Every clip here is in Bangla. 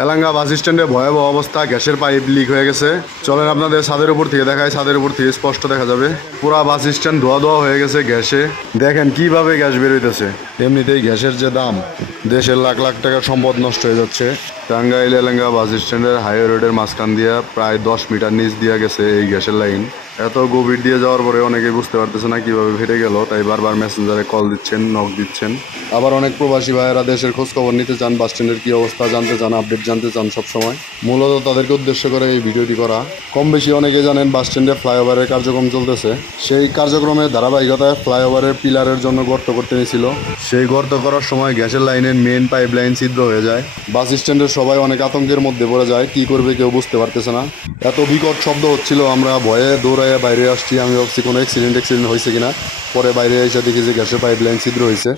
এলাঙ্গা বাস স্ট্যান্ডে ভয়াবহ অবস্থা, গ্যাসের পাইপ লিক হয়ে গেছে। চলেন আপনাদের ছাদের উপর থেকে দেখায়, ছাদের উপর থেকে স্পষ্ট দেখা যাবে পুরা বাস স্ট্যান্ড ধোয়া ধোয়া হয়ে গেছে গ্যাসে। দেখেন কিভাবে গ্যাস বেরোইতেছে। এমনিতেই গ্যাসের যে দাম, দেশের লাখ লাখ টাকার সম্পদ নষ্ট হয়ে যাচ্ছে। টাঙ্গাইল এলাঙ্গা বাস স্ট্যান্ডের হাইওয়ে রোডের মাঝখান দিয়া প্রায় 10 মিটার নিচ দিয়া গেছে এই গ্যাসের লাইন। এত গভীর দিয়ে যাওয়ার পরে অনেকে বুঝতে পারতেছে না কিভাবে ফেটে গেল, তাই বারবার মেসেঞ্জারে কল দিচ্ছেন, নক দিচ্ছেন। আবার অনেক প্রবাসী ভাইয়েরা দেশের খোঁজ খবর নিতে চান, বাস স্ট্যান্ডের কি অবস্থা জানতে চান, আপডেট জানতে চান সবসময়। মূলত তাদেরকে উদ্দেশ্য করে এই ভিডিওটি করা। কম বেশি অনেকে জানেন বাস স্ট্যান্ডে ফ্লাইওভারের কার্যক্রম চলতেছে। সেই কার্যক্রমের ধারাবাহিকতায় ফ্লাইওভারের পিলারের জন্য গর্ত করতে নিয়েছিল। সেই গর্ত করার সময় গ্যাসের লাইনের মেন পাইপ লাইন ছিদ্র হয়ে যায়। বাস স্ট্যান্ডের সবাই অনেক আতঙ্কের মধ্যে পড়ে যায়, কি করবে কেউ বুঝতে পারতেছে না। এত বিকট শব্দ হচ্ছিল, আমরা ভয়ে দৌড়াইয়া বাইরে আসছি। আমি ভাবছি কোনো অ্যাক্সিডেন্ট হয়েছে কিনা। পরে বাইরে এসে দেখি যে গ্যাসের পাইপ লাইন ছিদ্র হয়েছে।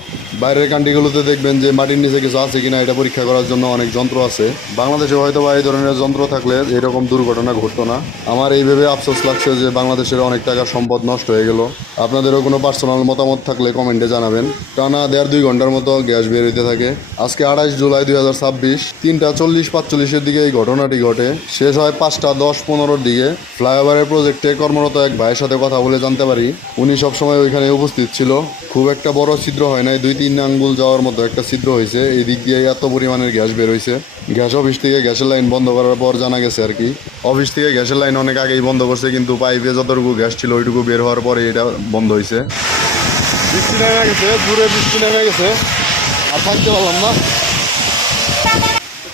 বাইরের কান্ট্রিগুলোতে দেখবেন যে মাটির নিচে কিছু আছে কিনা এটা পরীক্ষা করার জন্য অনেক যন্ত্র আছে। বাংলাদেশে হয়তো বা এই ধরনের যন্ত্র থাকলে এরকম দুর্ঘটনা ঘটতো না। আমার এই ভেবে আফসোস লাগছে যে বাংলাদেশের অনেক টাকার সম্পদ নষ্ট হয়ে গেল। আপনাদেরও কোনো পার্সোনাল মতামত থাকলে কমেন্টে জানাবেন। টানা 1.5-2 ঘন্টার মতো গ্যাস বের হইতে থাকে। আজকে 28 জুলাই 2026 3:40-45 দিকে এই ঘটনাটি ঘটে। শেষ হয় 5:10-15 দিকে। ফ্লাইওভারের প্রজেক্টে কর্মরত এক ভাইয়ের সাথে কথা বলে জানতে পারি উনি সবসময় ওইখানে উপস্থিত ছিল। খুব একটা বড় ছিদ্র হয় নাই, 2-3 আঙ্গুল যাওয়ার মতো একটা ছিদ্র হয়েছে। এই দিক দিয়ে এত পরিমাণের গ্যাস বের হয়েছে। গ্যাস অফিস থেকে গ্যাসের লাইন বন্ধ করার পর জানা গেছে আর কি, অফিস থেকে গ্যাসের লাইন অনেক আগেই বন্ধ করছে, কিন্তু পাইপে যতটুকু গ্যাস ছিল ওইটুকু বের হওয়ার পরে এটা বন্ধ হয়েছে। বৃষ্টি নেমে গেছে, দূরে বৃষ্টি নেমে গেছে, আর থাকতে পারলাম না।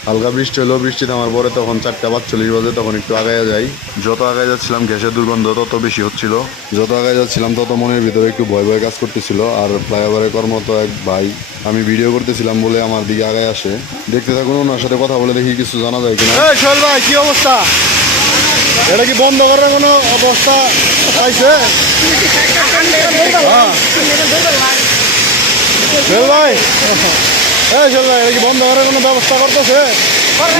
হালকা বৃষ্টি হলো, বৃষ্টি নামার পরে তখন 4:45 বাজে, তখন একটু আগায় যাই। যত আগায় যাচ্ছিলাম গ্যাসের দুর্গন্ধ তত বেশি হচ্ছিল। যত আগায় যাচ্ছিলাম তত মনের ভিতরে একটু ভয় ভয় কাজ করতেছিল। আর ফ্লাইওভারে কর্মরত এক ভাই, আমি ভিডিও করতেছিলাম বলে আমার দিকে আগায় আসে। দেখতে থাকুন, ওনার সাথে কথা বলে দেখি কিছু জানা যায় কিনা। সোহেল ভাই, কি অবস্থা? এটা কি বন্ধ করার কোনো অবস্থা পাইছে? সোহেল ভাই, সোহেল ভাই, এটা কি বন্ধ করার কোনো ব্যবস্থা করতেছে?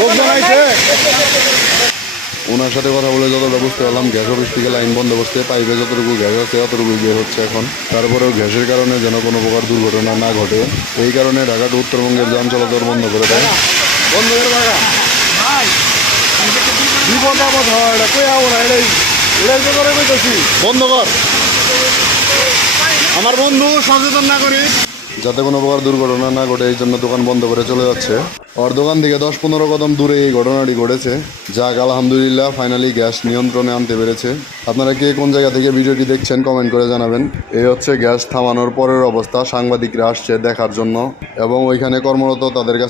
লোকজন আইছে? ওনার সাথে কথা বলে যতটা বুঝতে পারলাম, গ্যাস অফিস থেকে লাইন বন্ধ করতে, পাইপে যতটুকু গ্যাস আছে ততটুকু বের হচ্ছে এখন। তারপরেও গ্যাসের কারণে যেন কোনো প্রকার দুর্ঘটনা না ঘটে, এই কারণে ঢাকা টু উত্তরবঙ্গের যান চলাচল বন্ধ করে দেয়। বন্ধ করে থাকা বিপদ আপদ হয়, এটা কই আবো না, এটাই করে কইতেছি বন্ধ কর। আমার বন্ধু সচেতন নাগরিক, যাতে কোনো প্রকার দুর্ঘটনা না ঘটে এই জন্য দোকান বন্ধ করে চলে যাচ্ছে। ওর দোকান থেকে 10-15 কদম দূরে এই ঘটনাটি ঘটেছে। যাক, আলহামদুলিল্লাহ, ফাইনালি গ্যাস নিয়ন্ত্রণে আনতে পেরেছে। আপনারা কে কোন জায়গা থেকে ভিডিওটি দেখছেন কমেন্ট করে জানাবেন। এই হচ্ছে গ্যাস থামানোর পরের অবস্থা। সাংবাদিকরা আসছে দেখার জন্য এবং ওইখানে কর্মরত তাদের কাছে